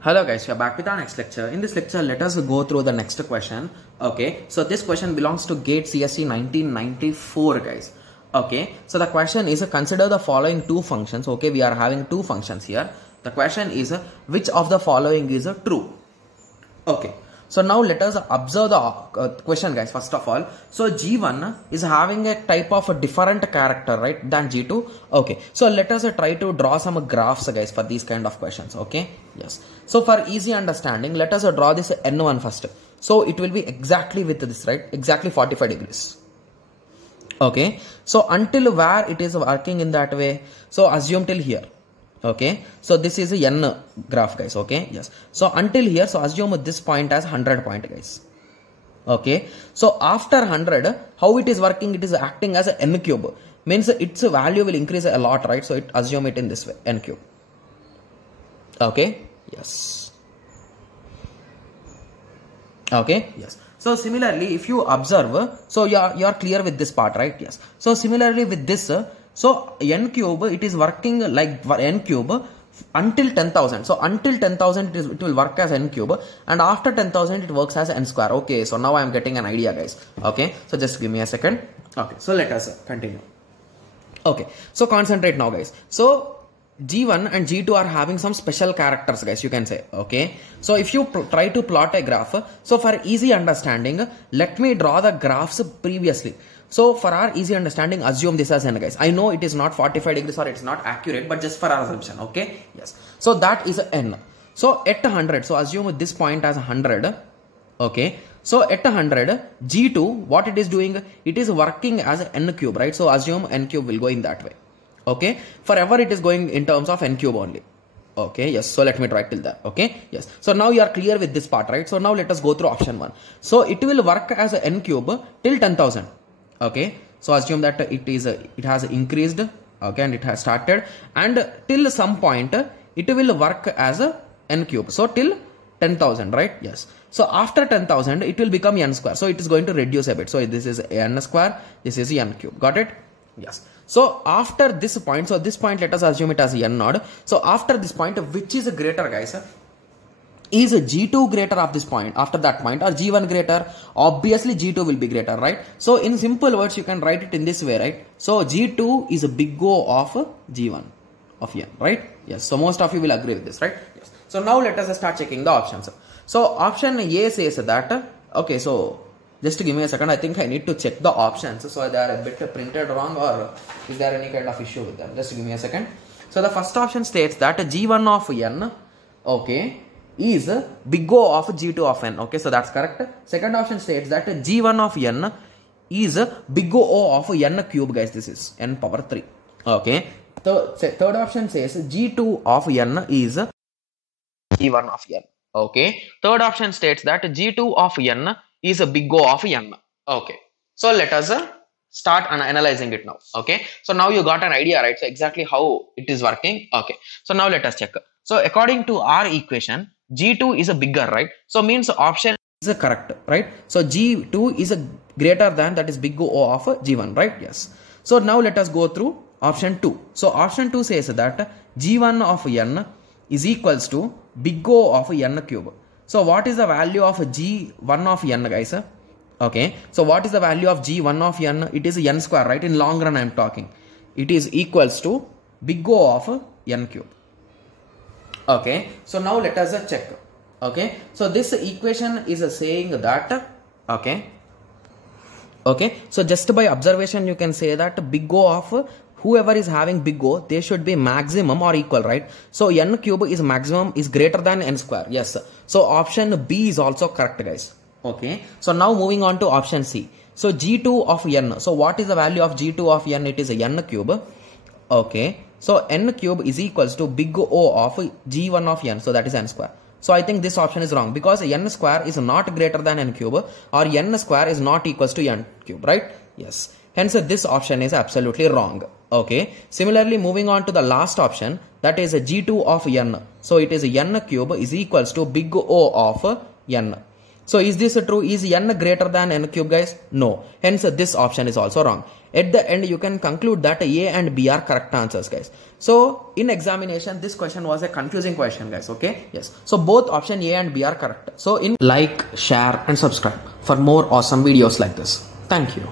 Hello guys, we are back with our next lecture. In this lecture, let us go through the next question. Okay, so this question belongs to GATE CSE 1994 guys. Okay, so the question is consider the following two functions. Okay, we are having two functions here. The question is which of the following is true? Okay, so now let us observe the question guys first of all. So G1 is having a type of a different character, right, than G2. Okay, so let us try to draw some graphs guys for these kind of questions. Okay, yes. So for easy understanding, let us draw this N1 first. So it will be exactly with this, right, exactly 45 degrees. Okay, so until where it is working in that way, so assume till here. Okay, so this is a N graph guys. Okay, yes, so until here, so assume this point as 100 point guys. Okay, so after 100, how it is working, it is acting as a N cube, means its value will increase a lot, right? So it assume it in this way, N cube. Okay, yes. Okay, yes. So similarly, if you observe, so you are clear with this part, right? Yes. So similarly with this, so N cube, it is working like N cube until 10,000. So until 10,000 it will work as N cube, and after 10,000 it works as N square. Okay, so now I am getting an idea guys. Okay, so just give me a second. Okay, so let us continue. Okay, so concentrate now guys. So G1 and G2 are having some special characters guys, you can say. Okay, so if you try to plot a graph, so for easy understanding, let me draw the graphs previously. So for our easy understanding, assume this as N guys. I know it is not 45 degrees or it's not accurate, but just for our assumption. Okay, yes. So that is N. So at 100, so assume this point as 100. Okay, so at 100, G2, what it is doing, it is working as N cube, right? So assume N cube will go in that way. Okay, forever it is going in terms of N cube only. Okay, yes, so let me try till that. Okay, yes, so now you are clear with this part, right? So now let us go through option 1. So it will work as a N cube till 10,000. Okay, so assume that it has increased, okay, and it has started, and till some point it will work as a N cube, so till 10,000, right? Yes, so after 10,000 it will become N square, so it is going to reduce a bit. So this is N square, this is N cube. Got it? Yes. So after this point, so this point let us assume it as N node. So after this point, which is greater guys? Is G2 greater of this point, after that point, or G1 greater? Obviously G2 will be greater, right? So in simple words you can write it in this way, right? So G2 is a big O of G1 of N, right? Yes, so most of you will agree with this, right? Yes. So now let us start checking the options. So option A says that, okay, so just give me a second, I think I need to check the options, so they are a bit printed wrong, or is there any kind of issue with them? Just give me a second. So the first option states that G1 of N, okay, is big O of G2 of N. Okay, so that's correct. Second option states that G1 of N is big O of N cube guys. This is N power 3. Okay, third option says G2 of N is G1 of N. Okay, third option states that G2 of N is a big O of N. Okay, so let us start analyzing it now. Okay, so now you got an idea, right? So exactly how it is working. Okay, so now let us check. So according to our equation, G2 is a bigger, right? So means option is correct, right? So G2 is a greater than, that is big O of G1, right? Yes. So now let us go through option 2. So option 2 says that G1 of N is equals to big O of N cube. So what is the value of G1 of N guys? Okay, so what is the value of G1 of N? It is N square, right? In long run I am talking. It is equals to big O of N cube. Okay, so now let us check. Okay, so this equation is saying that, okay, so just by observation you can say that big O of whoever is having big O, they should be maximum or equal, right? So N cube is maximum, is greater than N square. Yes, so option B is also correct guys. Okay, so now moving on to option C. So G2 of N, so what is the value of G2 of N? It is N cube. Okay, so N cube is equals to big O of G1 of N, so that is N square. So I think this option is wrong, because N square is not greater than N cube, or N square is not equals to N cube, right? Yes, hence this option is absolutely wrong. Okay, similarly moving on to the last option, that is G2 of N. So it is N cube is equals to big O of N. So is this true? Is n greater than n cube, guys? No. Hence this option is also wrong. At the end, you can conclude that A and B are correct answers, guys. So in examination, this question was a confusing question, guys. Okay. Yes. So both option A and B are correct. So like, share and subscribe for more awesome videos like this. Thank you.